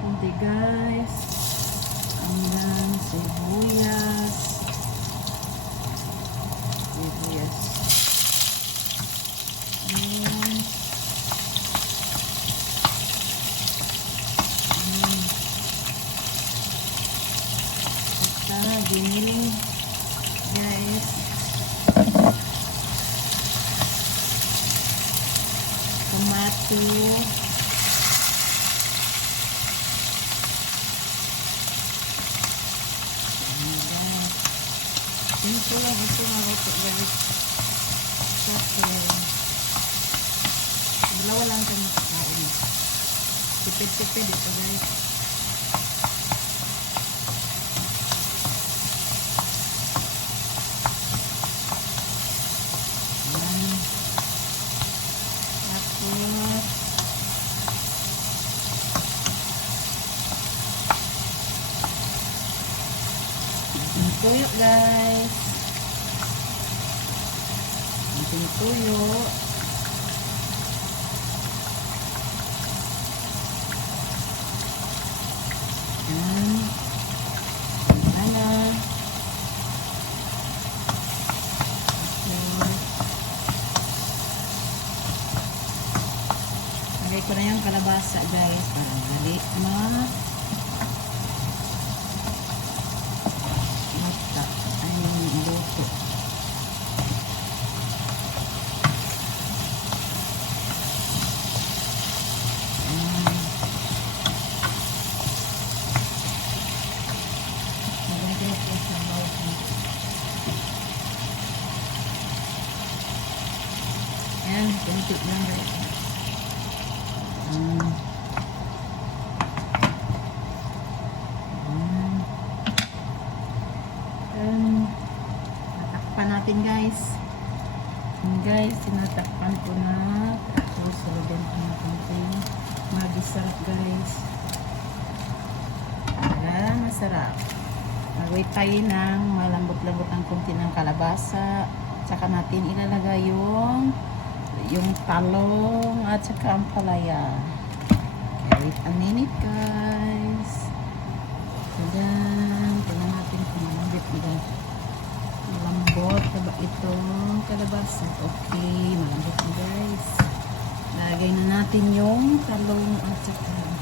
konti guys. Hanggang sibuyas. Sibuyas. Ayan. Basta giniling guys. Tomato. Simple lang ito maluto guys. Okay. Dalawa lang kami kakain. Tipid-tipid ito guys. Ayan. Tapos tuyo guys. Ating tuyo. Ayan. Ano. Lagay ko na yung kalabasa guys. Para dali luto. Ayan, kunti lang guys. Natakpan natin guys. Guys, tinatakpan ko na. Tapos sulodin ko na kunti. Magisarap guys. Para masarap. Mag-wait tayo ng malambot-lambot ang kunti ng kalabasa. Tsaka natin ilalagay yung talong at saka ang palaya. Okay, wait a minute guys. Ayan, tingnan natin kung malambot na ba itong kalabasa. Okay, malambot na guys. Lagay na natin yung talong at saka